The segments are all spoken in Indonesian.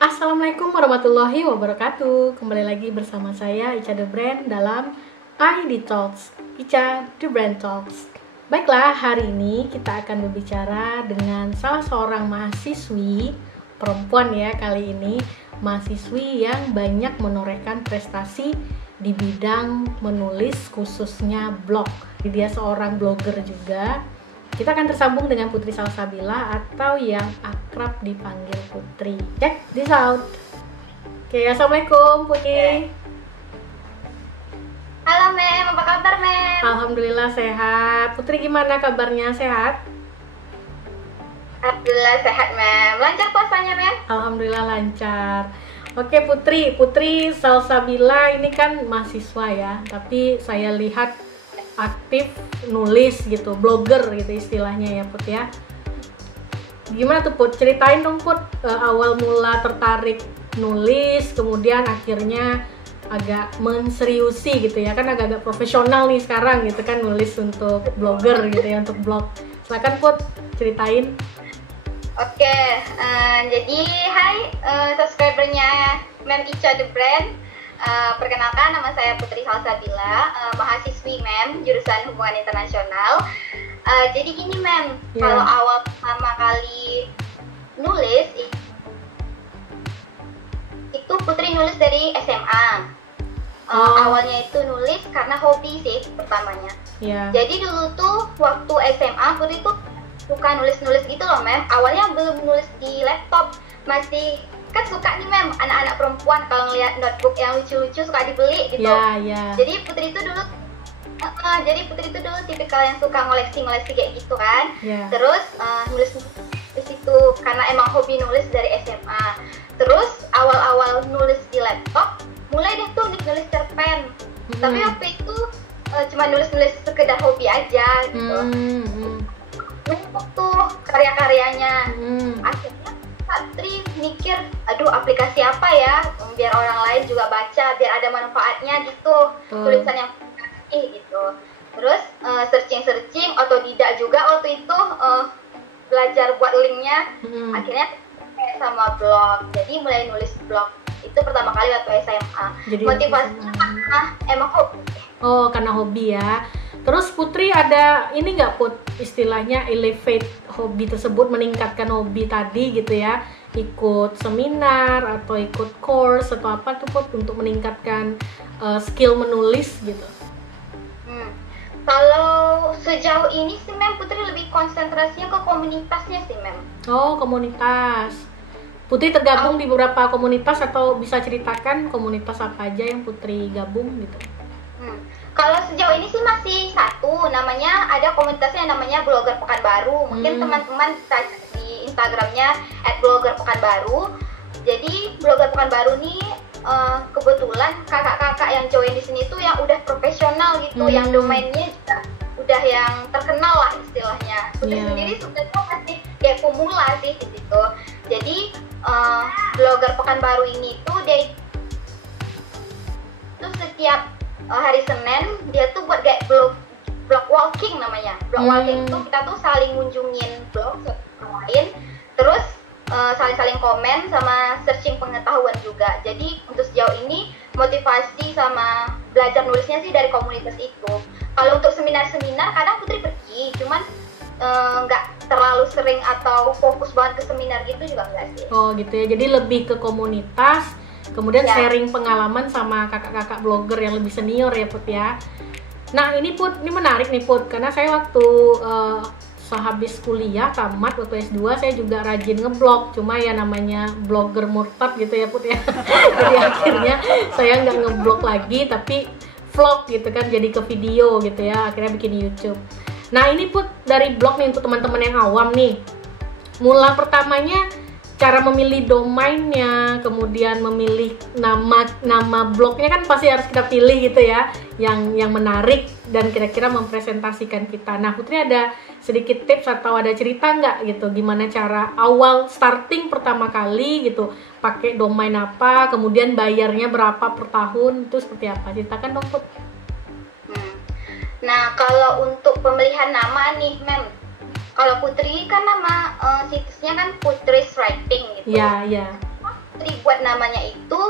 Assalamualaikum warahmatullahi wabarakatuh. Kembali lagi bersama saya Ica The Brand dalam ID Talks, Ica The Brand Talks. Baiklah, hari ini kita akan berbicara dengan salah seorang mahasiswi perempuan ya kali ini, mahasiswi yang banyak menorehkan prestasi di bidang menulis khususnya blog. Dia seorang blogger juga. Kita akan tersambung dengan Putri Salsabila atau yang akrab dipanggil Putri. Check this out. Oke, assalamualaikum Putri. Halo Mem, apa kabar Mem? Alhamdulillah sehat. Putri gimana kabarnya, sehat? Alhamdulillah sehat Mem. Lancar puasanya Mem? Alhamdulillah lancar. Oke Putri Salsabila ini kan mahasiswa ya, tapi saya lihat aktif nulis gitu, blogger gitu istilahnya ya Put ya. Gimana tuh Put? Ceritain dong Put, awal mula tertarik nulis, kemudian akhirnya agak menseriusi gitu ya, kan agak-agak profesional nih sekarang gitu kan nulis untuk blogger gitu ya, untuk blog. Silakan Put, ceritain. Oke, jadi hai subscribernya Mem Ica The Brand. Perkenalkan, nama saya Putri Salsabila, mahasiswi Mem, jurusan Hubungan Internasional. Jadi gini Mem, kalau awal pertama kali nulis itu Putri nulis dari SMA. Awalnya itu nulis karena hobi sih pertamanya. Jadi dulu tuh waktu SMA Putri tuh suka nulis-nulis gitu loh Mem. Awalnya belum nulis di laptop, masih kan suka nih Mem, anak-anak perempuan kalau ngeliat notebook yang lucu-lucu suka dibeli gitu. Jadi Putri itu dulu tipikal yang suka ngoleksi kayak gitu kan. Terus nulis di situ karena emang hobi nulis dari SMA. Terus awal-awal nulis di laptop, mulai deh tuh nulis cerpen. Tapi waktu itu cuma nulis-nulis sekedar hobi aja gitu. Numpuk tuh karya-karyanya. Akhirnya Putri mikir, aduh aplikasi apa ya biar orang lain juga baca, biar ada manfaatnya gitu, tulisan yang gitu. Terus searching otodidak juga waktu itu, belajar buat linknya. Akhirnya sama blog, jadi mulai nulis blog itu pertama kali waktu SMA. Motivasinya karena emang hobi. Karena hobi ya. Terus Putri ada ini nggak Put, istilahnya elevate hobi tersebut, meningkatkan hobi tadi gitu ya, ikut seminar atau ikut course atau apa tuh Put untuk meningkatkan skill menulis gitu? Kalau sejauh ini sih Mem, Putri lebih konsentrasinya ke komunitasnya sih Mem. Komunitas. Putri tergabung di beberapa komunitas atau bisa ceritakan komunitas apa aja yang Putri gabung gitu? Kalau sejauh ini sih masih satu, namanya ada komunitasnya yang namanya Blogger Pekanbaru. Mungkin teman-teman bisa di Instagramnya @bloggerpekanbaru. Jadi Blogger Pekanbaru nih kebetulan kakak-kakak yang join di sini tuh yang udah profesional gitu, yang domainnya juga udah yang terkenal lah istilahnya. Putri sendiri sebenarnya masih kayak pemula sih di situ. Jadi Blogger Pekanbaru ini tuh dia itu setiap hari Senin dia tuh buat kayak blog walking namanya. Blog walking itu kita tuh saling ngunjungin blog orang lain, terus saling komen sama searching pengetahuan juga. Jadi untuk sejauh ini motivasi sama belajar nulisnya sih dari komunitas itu. Kalau untuk seminar-seminar kadang Putri pergi, cuman nggak terlalu sering atau fokus banget ke seminar gitu juga enggak sih. Gitu ya, jadi lebih ke komunitas, kemudian sharing pengalaman sama kakak-kakak blogger yang lebih senior ya Put ya. Nah ini Put, ini menarik nih Put, karena saya waktu sehabis kuliah tamat waktu S2 saya juga rajin ngeblog, cuma ya namanya blogger murtad gitu ya Put ya. Jadi akhirnya saya nggak ngeblog lagi tapi vlog gitu kan, jadi ke video gitu ya, akhirnya bikin YouTube. Nah ini Put, dari blog nih untuk teman-teman yang awam nih, mula pertamanya cara memilih domainnya, kemudian memilih nama blognya kan pasti harus kita pilih gitu ya, yang menarik dan kira-kira mempresentasikan kita. Nah Putri ada sedikit tips atau ada cerita nggak gitu, gimana cara awal starting pertama kali gitu, pakai domain apa, kemudian bayarnya berapa per tahun, itu seperti apa? Ceritakan dong Put. Nah kalau untuk pemilihan nama nih Mem, kalau Putri kan nama situsnya kan Putris Writing gitu. Iya. Putri buat namanya itu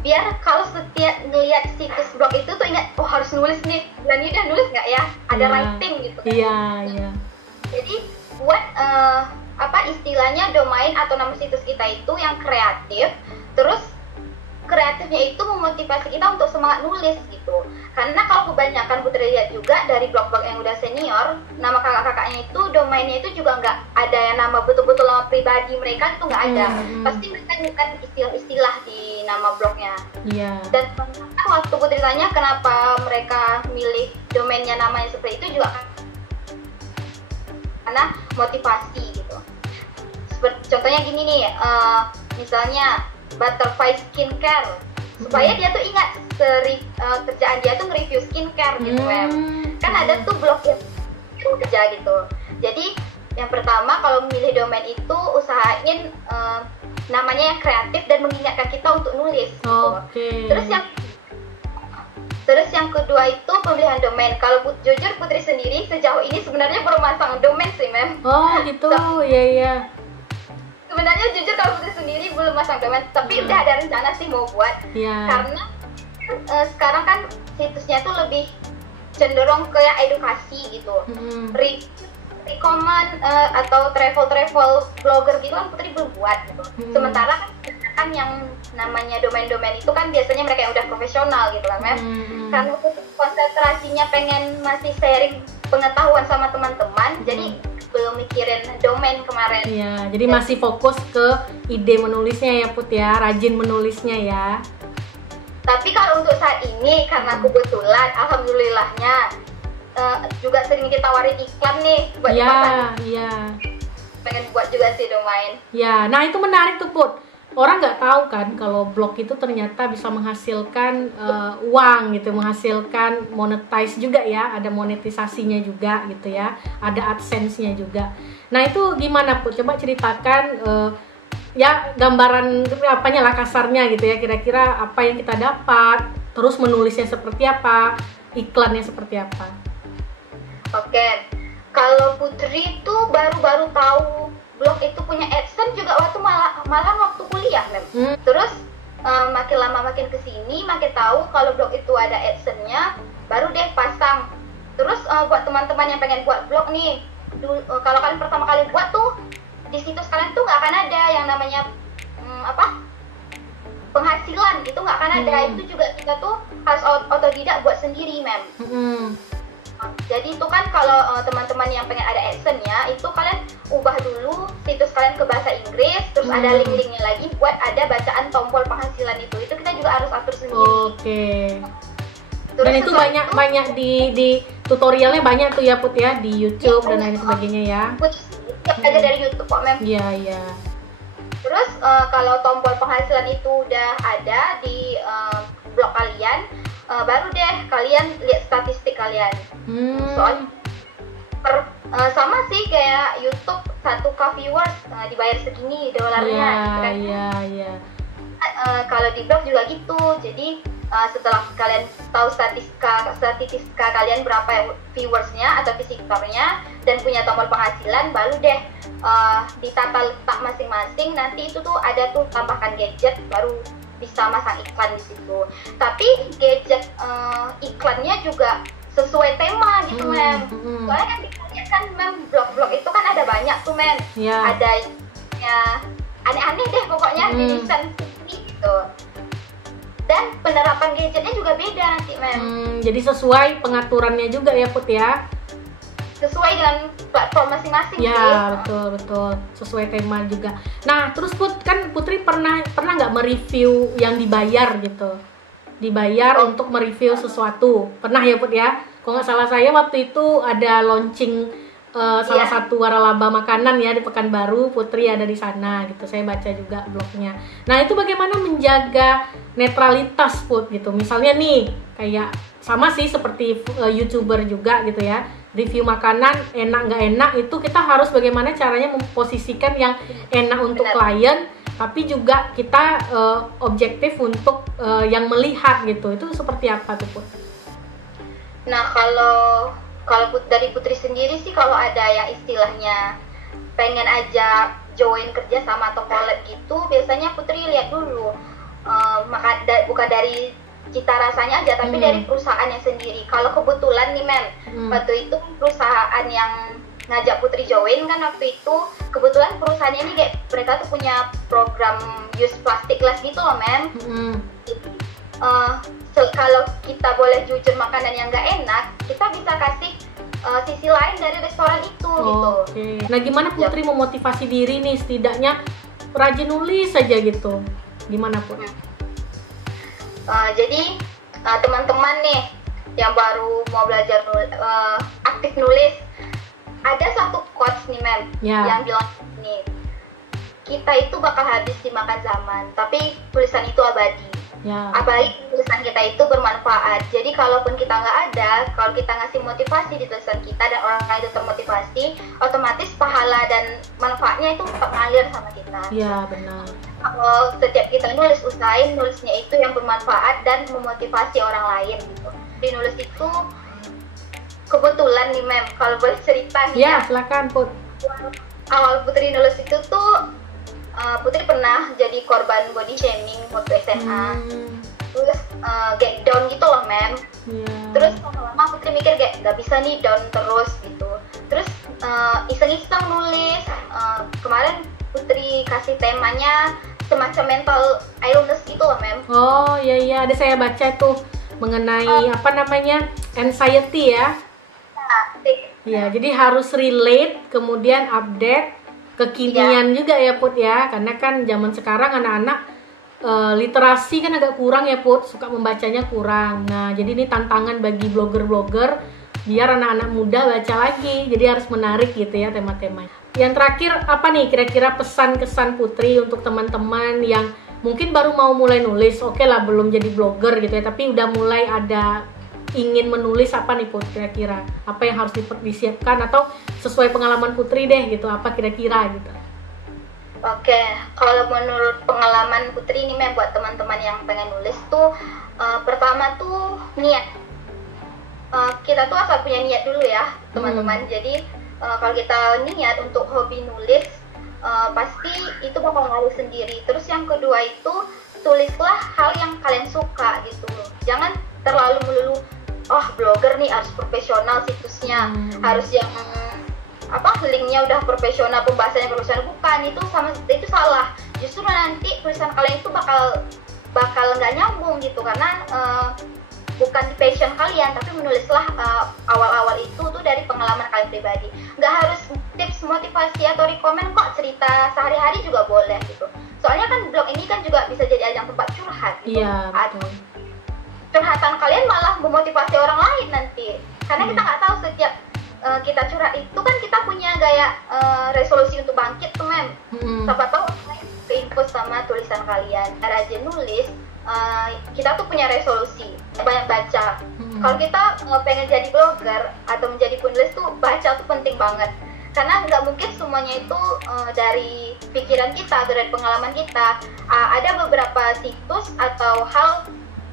biar kalau setiap ngelihat situs blog itu tuh ingat, oh harus nulis nih, bulan ini udah nulis nggak ya, ada writing gitu. Iya. Jadi buat istilahnya domain atau nama situs kita itu yang kreatif, terus kreatifnya itu memotivasi kita untuk semangat nulis gitu. Karena kalau kebanyakan Putri lihat juga dari blog-blog yang udah senior, nama kakak-kakaknya itu domainnya itu juga nggak ada yang nama betul-betul nama pribadi mereka, itu nggak ada. Pasti mereka nyukan istilah-istilah di nama blognya. Dan waktu Putri tanya kenapa mereka milih domainnya namanya seperti itu juga karena motivasi gitu. Contohnya gini nih, misalnya Butterfly Skincare, supaya dia tuh ingat kerjaan dia tuh nge-review skincare gitu kan ada tuh blog yang kerja gitu. Jadi yang pertama kalau memilih domain itu usahain namanya yang kreatif dan mengingatkan kita untuk nulis gitu. Terus yang kedua itu pemilihan domain. Kalau jujur Putri sendiri sejauh ini sebenarnya belum masang domain sih, Mem. Oh gitu, iya. Sebenarnya jujur kalau Putri sendiri belum masang domain, tapi udah ada rencana sih mau buat. Karena sekarang kan situsnya tuh lebih cenderung ke yang edukasi gitu. Recommend atau travel blogger gitu kan Putri belum buat gitu. Sementara kan yang namanya domain-domain itu kan biasanya mereka yang udah profesional gitu kan, Mem. Karena konsentrasinya pengen masih sharing pengetahuan sama teman-teman, jadi belum mikirin domain kemarin. Iya, jadi masih fokus ke ide menulisnya ya Put ya, rajin menulisnya ya. Tapi kalau untuk saat ini karena kebetulan alhamdulillahnya juga sering ditawarin iklan nih buat pengen buat juga sih domain. Ya, nah itu menarik tuh Put. Orang nggak tahu kan kalau blog itu ternyata bisa menghasilkan uang gitu, menghasilkan monetize juga ya, ada monetisasinya juga gitu ya, ada AdSense-nya juga. Nah itu gimana Put? Coba ceritakan ya gambaran apanya lah kasarnya gitu ya, kira-kira apa yang kita dapat, terus menulisnya seperti apa, iklannya seperti apa. Oke, kalau Putri itu baru-baru tahu blog itu punya AdSense juga waktu malah waktu kuliah, Mem. Terus makin lama makin kesini makin tahu kalau blog itu ada AdSense-nya, baru deh pasang. Terus buat teman-teman yang pengen buat blog nih, kalau kalian pertama kali buat tuh di situs kalian tuh nggak akan ada yang namanya penghasilan, itu nggak akan ada. Itu juga kita tuh harus otodidak buat sendiri, Mem. Jadi itu kan kalau teman-teman yang pengen ada AdSense-nya, itu kalian ubah dulu situs kalian ke bahasa Inggris, terus ada link-linknya lagi buat ada bacaan tombol penghasilan itu kita juga harus atur sendiri. Dan itu banyak di tutorialnya banyak tuh ya Put ya, di YouTube dan lain sebagainya ya. Ada dari YouTube kok, Mem. Iya. Terus kalau tombol penghasilan itu udah ada di blog kalian, baru deh kalian lihat statistik kalian. Soalnya sama sih kayak YouTube, 1k viewers dibayar segini dolarnya. Iya. Kalau di blog juga gitu. Jadi setelah kalian tahu statistika kalian berapa viewersnya atau visitornya dan punya tombol penghasilan, baru deh ditata letak masing-masing. Nanti itu tuh ada tuh tambahkan gadget, baru bisa masang iklan di situ. Tapi gadget iklannya juga sesuai tema gitu, Mem. Soalnya kan dikalian kan, Mem, blog-blog itu kan ada banyak tuh, Mem. Ada ya aneh-aneh deh pokoknya di desain gitu. Dan penerapan gadgetnya juga beda nanti, Mem. Jadi sesuai pengaturannya juga ya Put ya. Sesuai dengan platform masing-masing sih. Ya, betul. Sesuai tema juga. Nah, terus Put, kan Putri pernah nggak mereview yang dibayar gitu? Dibayar untuk mereview sesuatu. Pernah ya Put ya? Kalau nggak salah saya waktu itu ada launching salah satu waralaba makanan ya di Pekanbaru, Putri ada di sana gitu. Saya baca juga blognya. Nah, itu bagaimana menjaga netralitas Put gitu. Misalnya nih, kayak sama sih seperti YouTuber juga gitu ya. Review makanan enak nggak enak itu kita harus bagaimana caranya memposisikan yang enak untuk klien, tapi juga kita objektif untuk yang melihat gitu. Itu seperti apa tuh Put? Nah kalau dari Putri sendiri sih, kalau ada yang istilahnya pengen aja join kerja sama atau collab gitu, biasanya Putri lihat dulu bukan dari cita rasanya aja, tapi dari perusahaannya sendiri. Kalau kebetulan nih Mem, waktu itu perusahaan yang ngajak Putri join kan waktu itu kebetulan perusahaannya ini kayak mereka tuh punya program use plastic less gitu loh Mem. Kalau kita boleh jujur makanan yang nggak enak, kita bisa kasih sisi lain dari restoran itu gitu. Nah gimana Putri memotivasi diri nih setidaknya rajin nulis saja gitu? Gimana Put? Jadi teman-teman nih yang baru mau belajar aktif nulis, ada satu quotes nih Mem yang bilang ini, kita itu bakal habis dimakan zaman, tapi tulisan itu abadi. Apalagi tulisan kita itu bermanfaat. Jadi kalaupun kita nggak ada, kalau kita ngasih motivasi di tulisan kita dan orang lain itu termotivasi, otomatis pahala dan manfaatnya itu tetap ngalir sama kita. Iya benar. Kalau setiap kita nulis, usahain nulisnya itu yang bermanfaat dan memotivasi orang lain gitu. Di nulis itu kebetulan nih Mem, kalau boleh cerita nih ya silakan Put. Awal Putri nulis itu tuh Putri pernah jadi korban body shaming waktu SMA. Terus get down gitu loh Mem. Terus lama-lama Putri mikir kayak gak bisa nih down terus gitu. Terus iseng-iseng nulis. Kemarin Putri kasih temanya semacam mental illness gitu loh Mem. Oh iya ada saya baca tuh mengenai apa namanya anxiety ya. Iya jadi harus relate kemudian update kekinian juga ya Put ya, karena kan zaman sekarang anak-anak literasi kan agak kurang ya Put, suka membacanya kurang. Nah jadi ini tantangan bagi blogger-blogger biar anak-anak muda baca lagi, jadi harus menarik gitu ya tema-temanya. Yang terakhir apa nih kira-kira pesan-kesan Putri untuk teman-teman yang mungkin baru mau mulai nulis, oke lah belum jadi blogger gitu ya, tapi udah mulai ada ingin menulis apa nih Put kira-kira? Apa yang harus disiapkan atau sesuai pengalaman Putri deh gitu, apa kira-kira gitu? Oke, kalau menurut pengalaman Putri ini Mem, buat teman-teman yang pengen nulis tuh pertama tuh niat. Kita tuh asal punya niat dulu ya teman-teman. Jadi kalau kita niat untuk hobi nulis pasti itu bakal ngalir sendiri. Terus yang kedua itu tulislah hal yang kalian suka gitu. Jangan terlalu melulu blogger nih harus profesional situsnya, harus yang linknya udah profesional, pembahasannya profesional. Bukan, itu salah. Justru nanti tulisan kalian itu bakal nggak nyambung gitu, karena bukan di passion kalian, tapi menulislah awal-awal itu tuh dari pengalaman kalian pribadi. Nggak harus tips motivasi atau rekomen kok, cerita sehari-hari juga boleh gitu. Soalnya kan blog ini kan juga bisa jadi ajang tempat curhat gitu. Iya, betul. Curhatan kalian malah memotivasi orang lain nanti, karena kita nggak tahu setiap kita curhat itu kan kita punya gaya resolusi untuk bangkit tuh Mem. Siapa tahu keinfus sama tulisan kalian. Rajin nulis, kita tuh punya resolusi banyak baca. Kalau kita pengen jadi blogger atau menjadi penulis tuh baca tuh penting banget, karena nggak mungkin semuanya itu dari pikiran kita atau dari pengalaman kita. Ada beberapa situs atau hal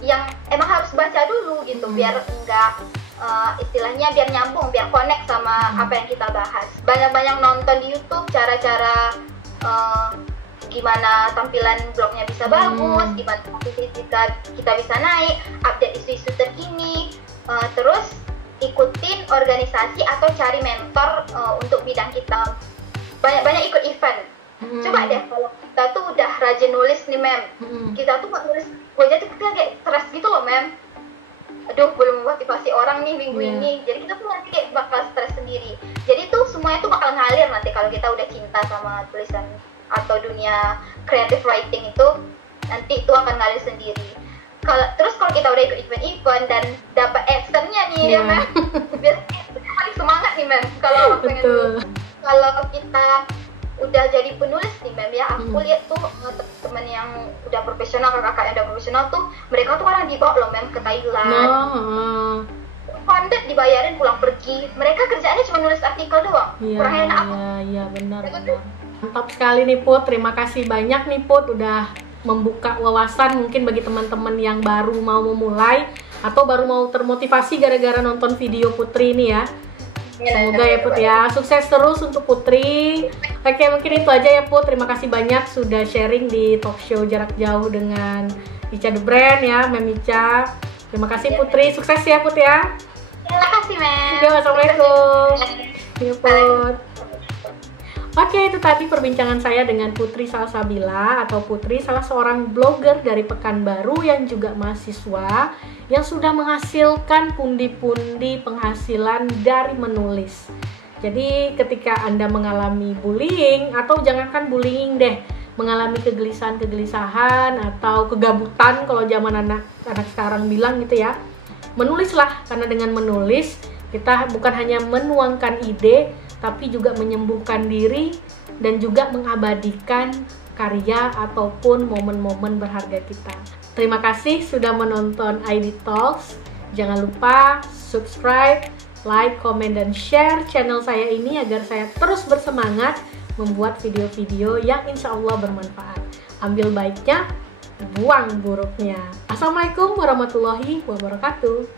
yang emang harus baca dulu gitu, biar enggak istilahnya biar nyambung, biar connect sama apa yang kita bahas. Banyak-banyak nonton di YouTube cara-cara gimana tampilan blognya bisa bagus, gimana kita bisa naik, update isu-isu terkini, terus ikutin organisasi atau cari mentor untuk bidang kita. Banyak-banyak ikut event. Coba deh kalau kita tuh udah rajin nulis nih Mem, kita tuh nggak nulis aja tuh kita kayak stres gitu loh Mem. Aduh, belum motivasi orang nih minggu ini. Jadi kita tuh nanti kayak bakal stres sendiri. Jadi tuh semuanya tuh bakal ngalir nanti kalau kita udah cinta sama tulisan atau dunia creative writing itu, nanti itu akan ngalir sendiri. Terus kalau kita udah ikut event-event dan dapat actionnya nih ya Mem, biasanya paling semangat nih Mem kalau pengen nulis. Kalau kita udah jadi penulis nih Mem ya, aku lihat tuh teman yang udah profesional, kakak yang udah profesional tuh, mereka tuh orang dibawa loh Mem ke Thailand, funded, dibayarin pulang pergi. Mereka kerjaannya cuma nulis artikel doang, kurang enak apa? Iya benar. Mantap sekali nih Put, terima kasih banyak nih Put udah membuka wawasan mungkin bagi teman-teman yang baru mau memulai atau baru mau termotivasi gara-gara nonton video Putri ini ya. Semoga ya Put ya, sukses terus untuk Putri. Oke, mungkin itu aja ya Put. Terima kasih banyak sudah sharing di talk show jarak jauh dengan Ica The Brand ya, Mem Ica. Terima kasih Putri, sukses ya Put ya. Terima kasih Mem. Assalamualaikum. Ya Put. Oke, itu tadi perbincangan saya dengan Putri Salsabila atau Putri, salah seorang blogger dari Pekanbaru yang juga mahasiswa yang sudah menghasilkan pundi-pundi penghasilan dari menulis. Jadi ketika Anda mengalami bullying atau jangankan bullying deh, mengalami kegelisahan atau kegabutan kalau zaman anak sekarang bilang gitu ya, menulislah, karena dengan menulis kita bukan hanya menuangkan ide tapi juga menyembuhkan diri dan juga mengabadikan karya ataupun momen-momen berharga kita. Terima kasih sudah menonton ID Talks. Jangan lupa subscribe, like, comment, dan share channel saya ini agar saya terus bersemangat membuat video-video yang insya Allah bermanfaat. Ambil baiknya, buang buruknya. Assalamualaikum warahmatullahi wabarakatuh.